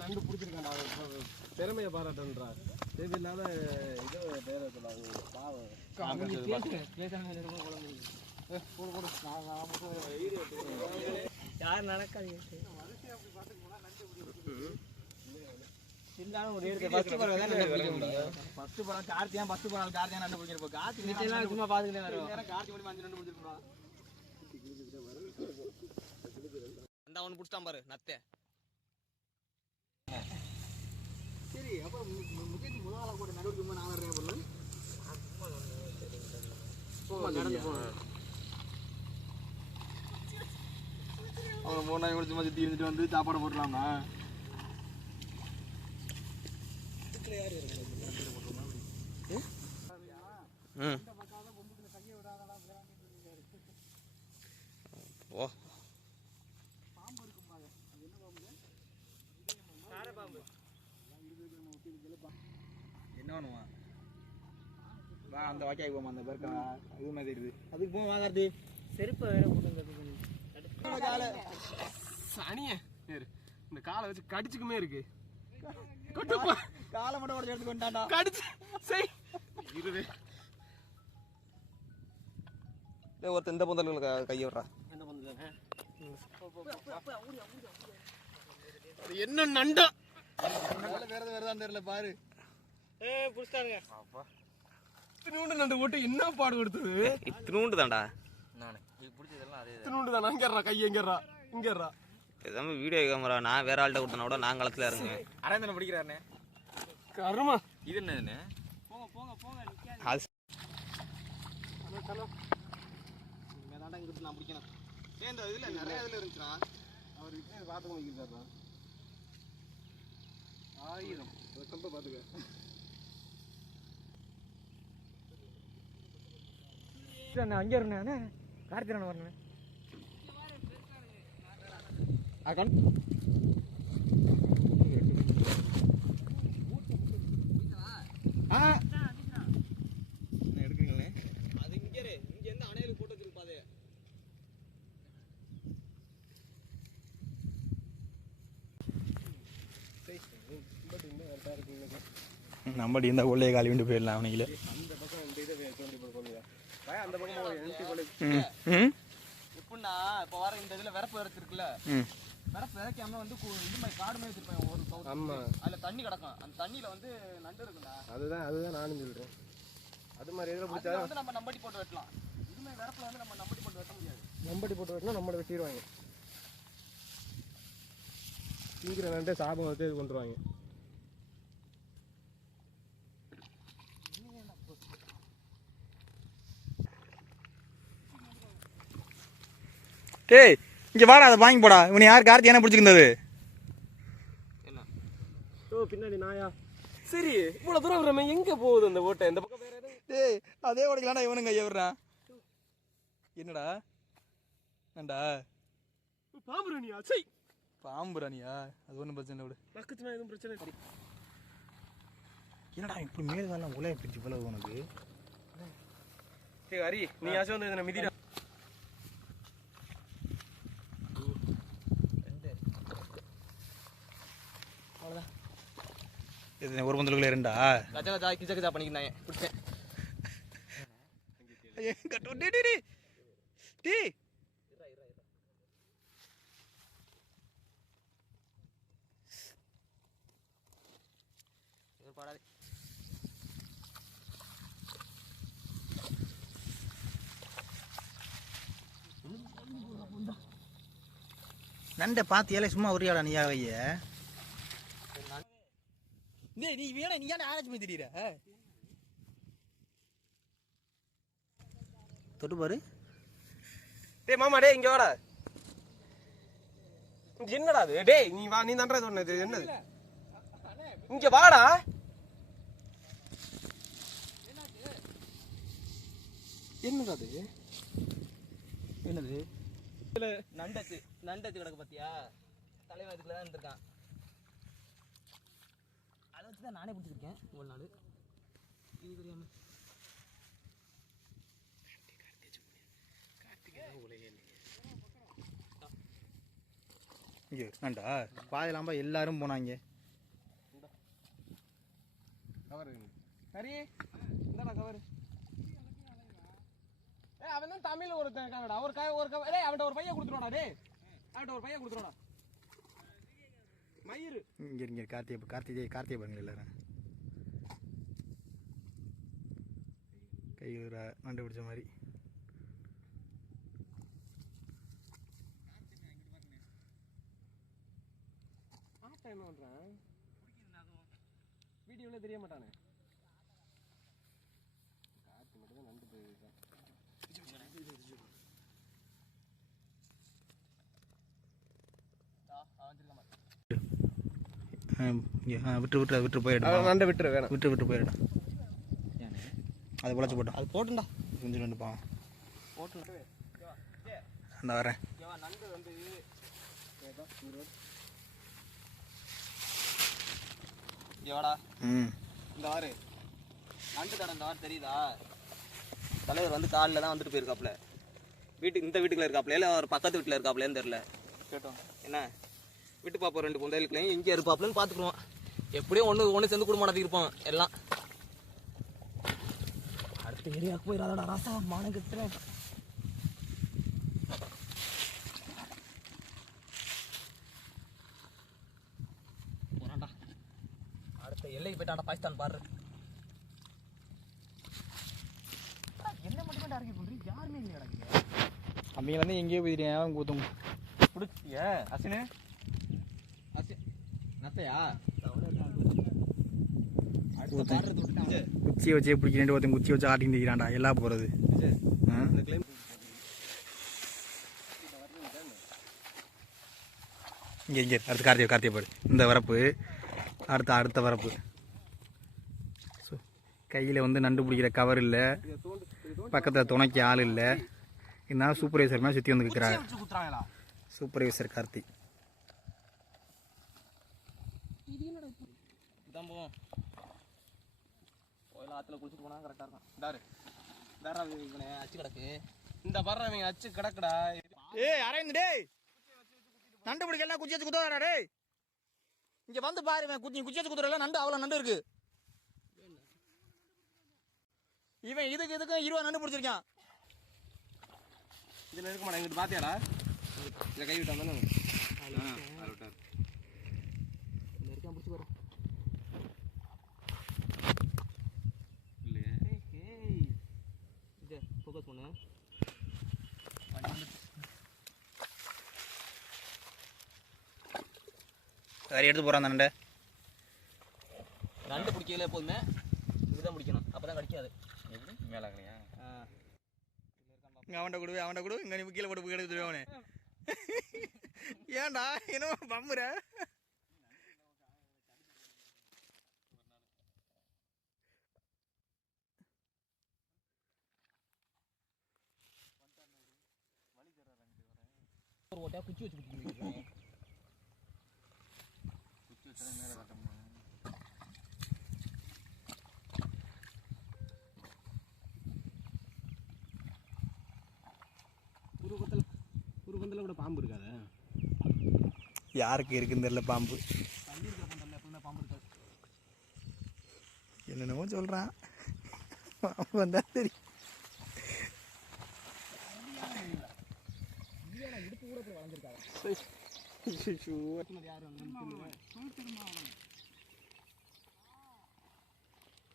நண்டு பிடிச்சிருக்காண்டா திறமையை பாராட்டுன்றா தேவையில்லாத இது பேர யார் நடக்காதீங்க இருந்தாலும் ஒரு ஃபர்ஸ்ட் படம் தான் ஃபர்ஸ்ட் படம் கார்த்தியா ஃபர்ஸ்ட் படம் கார்த்தியா நண்டு கார்த்தி எல்லாம் சும்மா பாத்துக்கிட்டே கார்த்தி மட்டும் அஞ்சு நண்டு பிடிச்சிருப்பான் அந்த அவன் பிடிச்சான் பாரு நத்தே. சரி அப்ப முகேஷ் முதல்ல கூட நடுவுக்கு நான் வர்றேன் பொண்ணு நடந்து போனேன் அவங்க நாய் குடிச்சு மாதிரி தீர்ந்துட்டு வந்து சாப்பாடு போட்டுலாம்னா ம் ஓ என்ன பண்ணுவான் வா அந்த வாக்கியாக்கு போமா அந்த பேருக்கா இது மாதிரி தெரியுது அதுக்கு போவோம் வாங்கிறது செருப்பை வேற போட்டு சனிய இந்த காலை வச்சு கடிச்சுக்குமே இருக்கு. காலை மட்டும் உடச்சு எடுத்து கொண்டாண்டா கடிச்சு. சரி இருவே டேய் ஒருத்தன் இந்த பொந்தலுக்கு கையை விட்றா. என்ன பண்ணுது அது என்ன நண்டா வேற வேறதான் தெரியல பாரு. ஏ புடிச்சிட்டானுங்க. இத்தினூண்டு நண்டு போட்டு என்ன பாடு கொடுத்தது? இத்தினூண்டு தான்டா. இத்தினூண்டு தான்? அங்கேறா கை எங்கேறா இங்கேறா பேசாம வீடியோ கேமரா நான் வேற ஆள்கிட்ட கொடுத்தனா கூட நான் களத்தில் இறங்குவேன். அரேந்தன பிடிக்கிறாருண்ணே கருமா. இது என்னதுண்ணே அது மேலாண்டா இங்கிட்டு நான் பிடிக்கணும். ஏன் இந்த இதுல நிறைய இதுல இருந்துச்சுண்ணா அவர் விட்டு பார்த்து ஆயிரம். பார்த்துக்க. அங்கே இருந்தே கார்த்திகன் வரணும் கண் ஆ. எடுக்கிறீங்களே? அது இங்கே இங்க இருந்து அணையில போட்டு வச்சிருப்பாது நம்ம இந்த கொள்ளையை காலி விண்டு போயிடலாம் அவனுங்களே அந்த பக்கம் இந்த இதை தோண்டி போட சொல்லுங்க பயம் அந்த பக்கம் எப்படின்னா இப்போ வர இந்த இதுல விரப்பு இருக்குல்ல ம். விரப்பு விதைக்காம வந்து கு- இது மாதிரி காடு மாதிரி வச்சிருப்பாங்க ஒரு. ஆமா. அதுல தண்ணி கிடக்கும். அந்த தண்ணியில வந்து நண்டு இருக்குண்டா அதுதான் அதுதான் நானும் சொல்றேன். அது மாதிரி அதுல பிடிச்சா வந்து நம்ம நம்பட்டி போட்டு வெட்டலாம். இது மாதிரி விரப்புல வந்து நம்ம நம்பட்டி போட்டு வெட்ட முடியாது. நம்படி போட்டு வெட்டினா நம்மளை வெட்டிடுவாங்க திங்கிற நண்டே சாபம் வந்து இது கொண்டுருவாங்க டேய் இங்க வாடா அதை வாங்கி போடா. இவனை யார் கார்த்தியான பிடிச்சிருந்தது? ஓ பின்னாடி நாயா? சரி இவ்வளோ தூரம் வரமே எங்கே போகுது அந்த ஓட்டை? இந்த பக்கம் வேற டேய் அதே ஓடிக்கலாம்டா இவனுங்க ஐயா விடுறான். என்னடா? ஏண்டா பாம்பு ராணியா சை. பாம்பு ராணியா அது ஒன்றும் பிரச்சனை இல்லை விடு. நக்குச்சுனா எதுவும் பிரச்சனை இல்லை. என்னடா இப்படி மேலே தான் உலைய பிடிச்சி போல உனக்கு? ஏய் ஹரி நீ ஆசை வந்து இதை மிதிடா? இது ஒரு பந்தலுக்குள்ள இருந்தா கஜா கஜா கிச்ச கஜா பண்ணிக்கிட்டாங்க பிடிச்சேன் டேய் பாடாது. நண்டை பார்த்து ஏழை சும்மா உரியாடா நீயா வைய நீ நீ வேணா நீ ஏன் ஆராய்ச்சி பண்ணி திடீர தொட்டு பாரு. டேய் மாமா டேய் இங்க வாடா. இங்க என்னடா அது? டேய் நீ வா நீ தான்டா சொன்னது என்னது? இங்க வாடா. என்னடா அது? என்னது? நண்டச்சு நண்டச்சு கிடக்கு பாத்தியா? தலைவன் இதுக்குள்ள தான் இருந்திருக்கான். தான் நானே பிடிச்சிருக்கேன் ஒரு நாள். இது தெரியாம. இங்கே பாதிலாம்பா எல்லாரும் போனாங்க. கவர். சரி. இந்தாடா கவர். ஏய் அவன் தான் தமிழ்ல ஒருத்தன் கவடா ஒரு கை ஒரு கவர் டேய் அவன்கிட்ட ஒரு பைய கொடுத்துருவாடா டேய். அவன்கிட்ட ஒரு பைய கொடுத்துருவாடா மயிறு. இங்கே இங்கே கார்த்திகை கார்த்திகை கார்த்திகை பாருங்க எல்லாரும். கை ஒரு நண்டு பிடிச்ச மாதிரி. ஆட்டா என்ன பண்றான்? வீடியோல தெரிய மாட்டானே காத்து மட்டும் தான் நண்டு போயிருக்கான் ஆ, இங்கே ஆ விட்டு விட்டு விட்டு போயிடும் நண்டை விட்டுரு வேணாம். விட்டு விட்டு போயிடும் அது பொழைச்சி போட்டோம் அது போட்டுண்டா. கொஞ்சம் ரெண்டு பாவம் போட்டு அந்த வரேன் நண்டு வந்து எவாடா ம். இந்த ஆறு. நண்டு தடம் இந்த ஆறு தெரியுதா? தலைவர் வந்து காலில் தான் வந்துட்டு போயிருக்காப்புல. வீட்டுக்கு இந்த வீட்டுக்குள்ள இருக்காப்புல இல்லை அவர் பக்கத்து வீட்டில் இருக்காப்புலன்னு தெரில கேட்டோம். என்ன? விட்டு பார்ப்போம் ரெண்டு பொந்தைகளுக்குலையும் இங்கே இருப்பாப்புலன்னு பார்த்துக்குருவோம் எப்படியும் ஒன்று ஒன்று சேர்ந்து குடும்பம் நடத்திருப்போம் எல்லாம். அடுத்த ஏரியாவுக்கு போயிடாதடா ராசா மானம் கட்டுறேன் அடுத்த எல்லைக்கு போயிட்டான்டா பாகிஸ்தான் பாரு. என்ன மட்டுமே டார்கெட் பண்றீங்க? யாருமே தம்பிங்களாந்து எங்கேயோ போயிருக்கேன் கூத்தம். பிடிச்சிய அசினு அசி நத்தையா குச்சியை வச்சே பிடிக்கிறேன் ஒருத்தன் குச்சி வச்சு ஆட்டின்னு இருக்கிறான்டா எல்லாம் போகிறது இங்கே இங்கே அடுத்து கார்த்திகை கார்த்திகை பாடு. இந்த வரப்பு அடுத்த அடுத்த வரப்பு. ஸோ கையில் வந்து நண்டு பிடிக்கிற கவர் இல்லை. பக்கத்தில் துணைக்கு ஆள் இல்லை. இருந்தாலும் சூப்பர்வைசர் மாதிரி சுற்றி வந்து குத்துறாங்களா? சூப்பர்வைசர் கார்த்தி இதான் போவோம் கோயில் ஆற்றுல குளிச்சுட்டு போனால் கரெக்டாக இருக்கும். தாரு வேற இவனை அச்சு கிடக்கு. இந்த பர்றவங்க அச்சு கிடக்குடா. ஏய் அரவிந்த் டேய். நண்டு பிடிக்கலாம் குச்சி வச்சு குத்தாடா டேய். இங்க வந்து பாரு இவன் குச்சி குச்சி வச்சு குத்துறல நண்டு அவ்வளோ நண்டு இருக்கு. இவன் இதுக்கு இதுக்கும் இருபது நண்டு பிடிச்சிருக்கான். இதுல இருக்க மாட்டேன் இங்கிட்டு பாத்தியாடா? இதை கை விட்டான் தானே விட்டார் இருக்கான் பிடிச்சி வரும் இல்லையே ஃபோக்கஸ் பண்ணு சரி எடுத்து போறான் அந்த நண்டை நண்டு பிடிக்கல எப்போதுமே இதுதான் பிடிக்கணும். அப்போ தான் கடிக்காது. மேலாங்கலையா ஆ. இங்க அவன்கிட்ட கொடு அவன்கிட்ட கொடு. இங்க நீ கீழே போட்டு போய் எடுத்து அவனே. ஏன்டா என்ன பம்புற? ஒரு ஓட்டையா குச்சி வச்சு பிடிக்கணும் புருவத்தில் கூட பாம்பு இருக்காதா யாருக்கு இருக்குன்னு தெரியல பாம்பு. தண்ணி இருக்கிற பாம்பு இருக்காது என்னென்னமோ சரி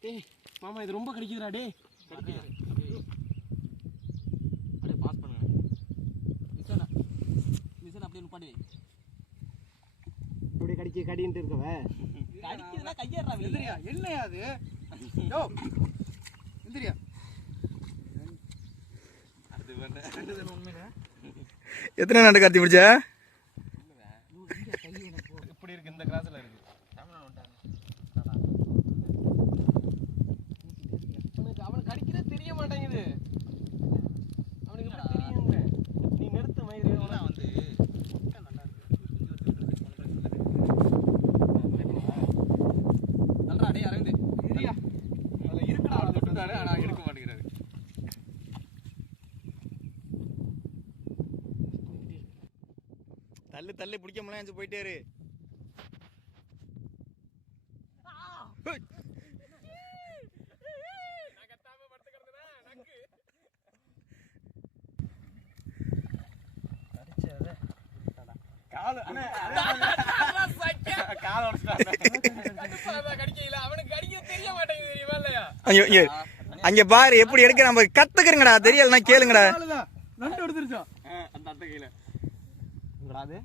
டேய் மாமா இது ரொம்ப கடிக்குதுடா டேய். அப்படியே அப்படியே பாஸ் பண்ணுங்க. மிஷனை மிஷன் அப்படியே நிப்பாட்டி வை. அப்படியே கடிக்க கடின்ட்டு இருக்கவ. கடிக்குதுன்னா கையேறா வெளியே. என்னையா அது? யோ. எந்திரியா. எத்தனை நாட்டு கார்த்தி பிடிச்ச இப்படி இருக்கு இந்த கிராஸ்ல இருக்கு அவனுக்கு அவனுக்கு அடிக்கிறதே தெரிய மாட்டேங்குது அவனுக்கு எப்படி தெரியுங்க நீ நிறுத்து மயிறு அவனை வந்து நல்லா அடே அரவிந்த் இரியா அதுல இருக்குடா அவனை விட்டுட்டாரு ஆனா எடுக்க மாட்டேங்கிறாரு தள்ளு தள்ளு பிடிக்க முடியாது போயிட்டே இரு கால கால கடிக்கல அவனுக்கு கடிக்க தெரிய மாட்டேங்குது தெரியுமா இல்லையா அங்க பாரு எப்படி எடுக்க நம்ம கத்துக்கிறங்கடா. தெரியலனா கேளுங்கடா. நண்டு எடுத்துருச்சா அந்த அந்த கையில அது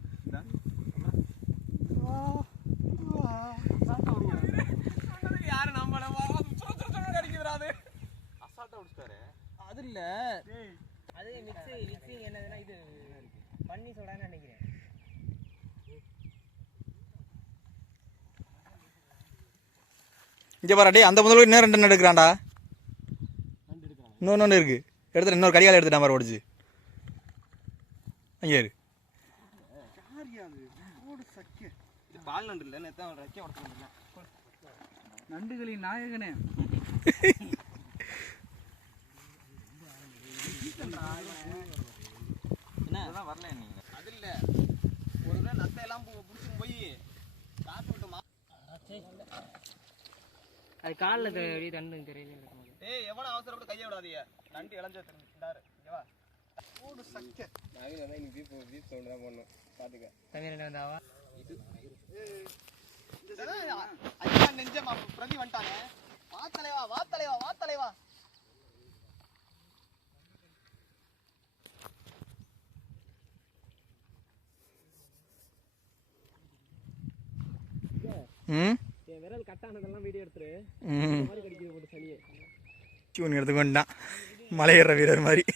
யாரு நம்மள சுர சுர சுர கடிக்குதுடா அது முடிச்சிட்டாரு அது இல்ல அது மிக்ஸி மிக்ஸி என்னதுன்னா இது பண்ணி சோடான்னு நினைக்கிறேன். இங்க பாரு டேய் அந்த முதல்ல இன்னும் ரெண்டு நண்டு எடுக்கிறான்டா இன்னொன்று ஒன்று இருக்கு. எடுத்துட்டு இன்னொரு கடிகால எடுத்துட்டான் பாரு ஓடிச்சு. அங்கே இரு. இது பால் நண்டு இல்ல நேத்து அவன் ரெக்கை நண்டுகளின் நாயகனே. என்ன வரல நீங்க அது இல்ல ஒரு தடவை நத்தை எல்லாம் புடிச்சு போய் காத்து விட்டு மா அது காலில் தெரியும் தண்டு தெரியல ஏய் எவன அவசரப்பட்டு கைய விடாதீங்க நண்டு இளஞ்ச திரும்பிட்டாரு இங்க வா தமிழ் என்ன வந்தாவா? ஐயா நெஞ்சமா பிரதி வந்துட்டானே. வா தலைவா வா தலைவா வா தலைவா என் விரல் கட்டானதெல்லாம் வீடியோ எடுத்துரு. ம். மாதிரி கடிக்கிறது போட்டு சனியே டியூன் எடுத்துக்கொண்டான் மலையேற வீரர் மாதிரி.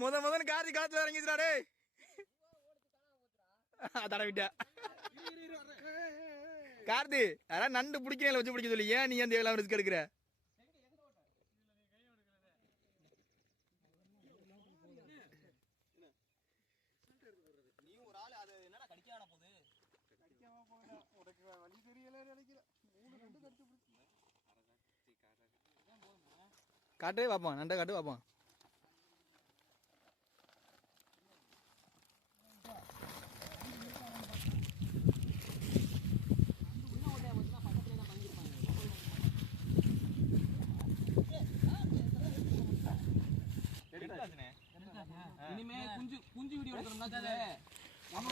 முத முதல்ல கார்த்தி காத்துல இறங்கிச்சுடா டேய். தடவிட்டா கார்த்தி அதான் நண்டு பிடிக்கல வச்சு பிடிக்க சொல்லி. ஏன் நீ அந்த ஏழாம் ரிஸ்க் எடுக்கிற நீ ஒரு ஆளு அது என்னடா கடிக்கான போகுது காட்டு பார்ப்போம் நண்டை காட்டு பார்ப்போம்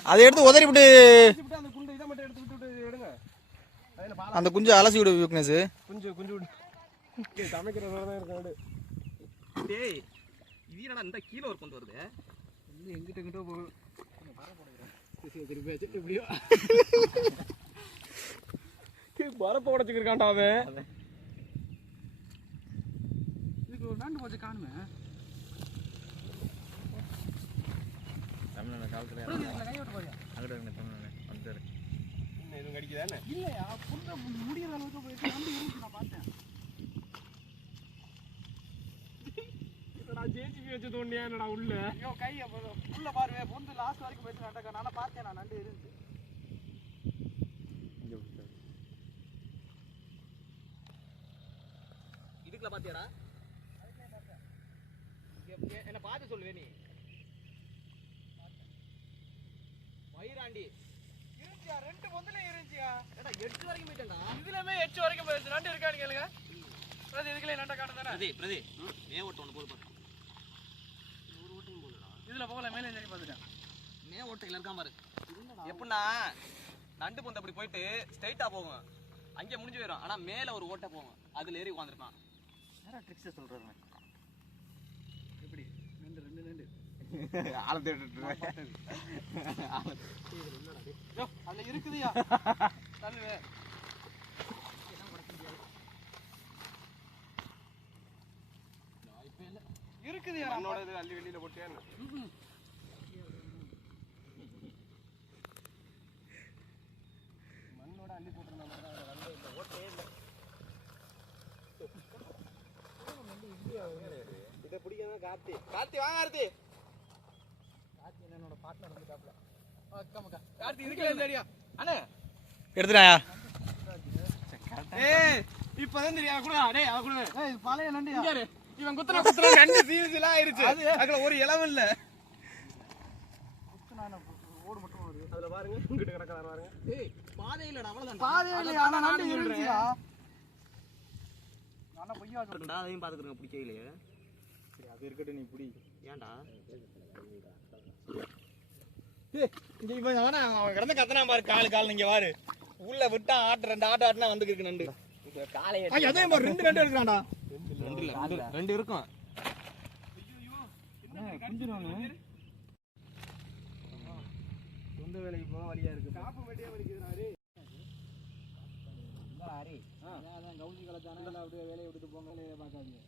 அதை எடுத்து உதறி விட்டு அந்த குண்டு இதை மட்டும் எடுத்து விட்டு எடுங்க. அந்த குஞ்சு அலசி விடு வீக்னஸ் குஞ்சு குஞ்சு விட்டு சமைக்கிறதோட தான் டேய் இது என்னடா இந்த கீழே ஒரு கொண்டு வருது? எங்கிட்ட எங்கிட்ட போகும் திருப்பி எப்படியோ. பரப்ப உடச்சுக்கிருக்கான்டா அவன். இதுக்கு ஒரு நாண்டு போச்சு காணுமே. இன்னும் எதுவும் கடிக்குதானே இல்லையா புண்ண முடியிற அளவுக்கு போயிட்டு நான் பார்த்தேன் என்னடா ஜேசிபி வச்சு தோண்டியா என்னடா உள்ள? ஐயோ கையை உள்ள பாருங்க பொந்து லாஸ்ட் வரைக்கும் போயிட்டு நடக்க. நான் பார்த்தேன் நான் நண்டு இருந்து. இதுக்குள்ள பாத்தியாடா? என்ன பார்த்து சொல்லுவே நீ மயிராண்டி இருந்துச்சியா ரெண்டு பொந்துல இருந்துச்சியா ஏடா எட்டு வரைக்கும் போயிட்டேன்டா. இதுலமே எச்சு வரைக்கும் போயிடுச்சு நண்டு இருக்கான்னு கேளுங்க. பிரதி இதுக்குள்ளே நண்டை காட்டு தானே? பிரதி பிரதி மே ஓட்ட ஒன்று போது பாரு இதுல போகல மேலே சரி பார்த்துட்டேன். மே ஓட்டையில் இருக்கான் பாரு. எப்படின்னா நண்டு பொந்து அப்படி போயிட்டு ஸ்ட்ரைட்டா போகும். அங்கே முடிஞ்சு போயிடும் ஆனா மேல ஒரு ஓட்டை போகும். அதுல ஏறி உட்காந்துருப்பான் வேற ட்ரிக்ஸ் சொல்றாரு எப்படி? ரெண்டு நண்டு. ஆழத்தை யோ அதுல இருக்குதுயா? தள்ளு மண்ணோட இது அள்ளி வெளியில போட்டியா? மண்ணோட அள்ளி போட்டிருந்தா மட்டும் தான் அதுல வந்து இந்த ஓட்டையே இல்லை. இதை பிடிக்காம கார்த்தி. கார்த்தி வாங்க கார்த்தி. கார்த்தி இருக்கல இல்லையா அண்ணே. எடுத்துட்டாயா ஏய் இப்பதான் தெரியும் அவன் கொடுடா டேய் அவன் கொடுங்க ஏய் பழைய நண்டு இங்க இரு. இவன் குத்துன குத்துன நண்டு சீல்ஸ்ல ஆயிருச்சு. அதுல ஒரு இளவும் இல்ல அதுல பாருங்க இங்கிட்டு கிடக்குறாரு பாருங்க. ஏய் அவ்வளவுதான் ஆனா நண்டு இருந்துச்சுடா. இருக்குண்டா அதையும் பார்த்துக்கிறேங்க பிடிக்கலையே அது இருக்கட்டும் நீ பிடி. ஏன்டா? இங்க இவன் அவன அவன் கிடந்து கத்தனா பாரு கால் கால் நீங்க பாரு. உள்ள விட்டா ஆட்டு ரெண்டு ஆட்டு ஆட்டுனா வந்துருக்கு நண்டு. ஐயா, அதே மாதிரி ரெண்டு நண்டு எடுக்கிறான்டா. ரெண்டு இல்ல ரெண்டு ரெண்டு இருக்கும். சொந்த வேலைக்கு போக வழியா இருக்கு அதான் கவுசி கலச்சானா அப்படியே வேலையை விட்டுட்டு போங்க வேலையை பார்க்காதீங்க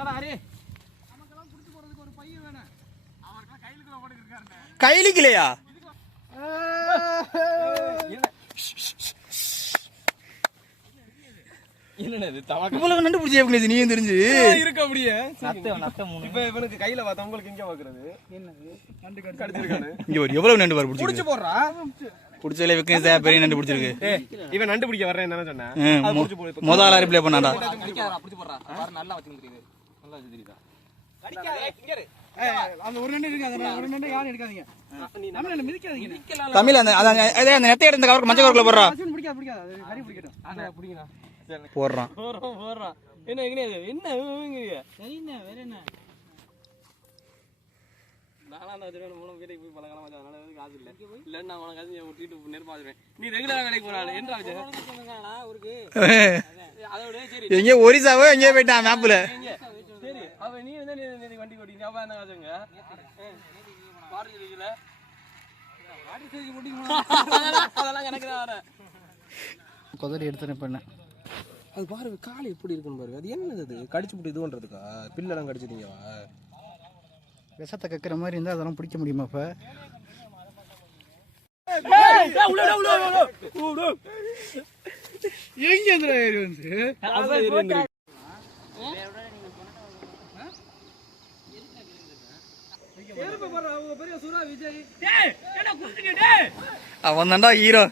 இந்தாடா ஹரி கைலிக்கலையா என்னடா இது தவக்க? இவ்வளவு நண்டு பிடிச்சி எப்படி நீயும் தெரிஞ்சு. இருக்கு அப்படியே. இப்ப இவனுக்கு கையில பார்த்தா உங்களுக்கு இங்க பாக்குறது. இங்க ஒரு எவ்வளவு நண்டு பாரு புடிச்சு பிடிச்சி போடுறா. பிடிச்சதுல விக்னேஷ் பெரிய நண்டு பிடிச்சிருக்கு. இவன் நண்டு பிடிக்க வர்றேன் என்ன சொன்னேன். ம், அது மொ- புடிச்சு போடு இப்ப. முத ஆளா ரிப்ளை பண்ணாடா பிடிச்சி போடுறா. நல்லா நல்லா தெரியுதா அந்த ஒரு நண்டு இருக்கு அந்த ஒரு நண்டு யாரும் எடுக்காதீங்க நம்மள மிதிக்காதீங்க தமிழ் அந்த அந்த நெத்தை எடுத்து கவர் மஞ்சள் கவர்ல போடுறான் போடுறோம் போடுறோம் என்ன என்ன என்ன வேற என்ன நாலாம் வச்சிருவேன் மூணு வீட்டுக்கு போய் பல காலம் ஆச்சு அதனால எதுவும் காசு இல்லை நான் உனக்கு காசு விட்டுட்டு நெருப்பா வச்சிருவேன் நீ ரெகுலரா வேலைக்கு போறாள் என்ன ஆச்சு அதோட சரி எங்கேயோ ஒரிசாவோ எங்கேயோ போயிட்டான் மேப்ல இங்க. சரி அவ நீ வந்து நீ ஞாபகம் என்ன காசுங்க அதெல்லாம் கணக்கு தான் வரேன் குதிரை எடுத்துறேன் பண்ண அது பாரு கால் எப்படி இருக்குன்னு பாரு அது என்னது அது கடிச்சு போட்டு இது பில்லெல்லாம் கடிச்சிட்டீங்கவா விஷத்தை கக்கிற மாதிரி இருந்தா அதெல்லாம் பிடிக்க முடியுமா இப்ப எங்க வந்து அவன் தான்டா ஹீரோ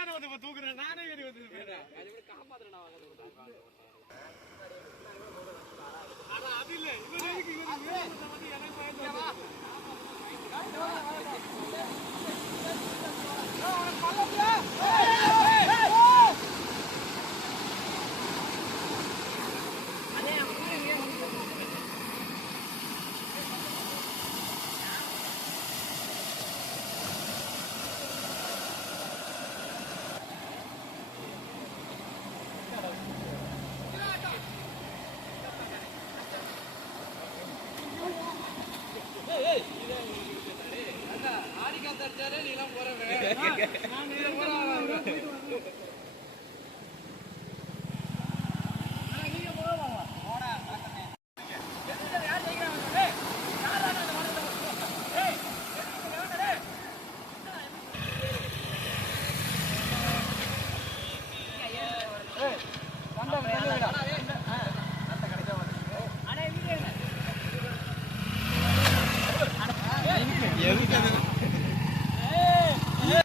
ஏறி வந்து தூக்குறேன் நானே ஏறி வந்து அது இல்ல இவர் எதுக்கு இவர் வந்து எனக்கு பயந்து தச்சாலே நீலாம் போறவே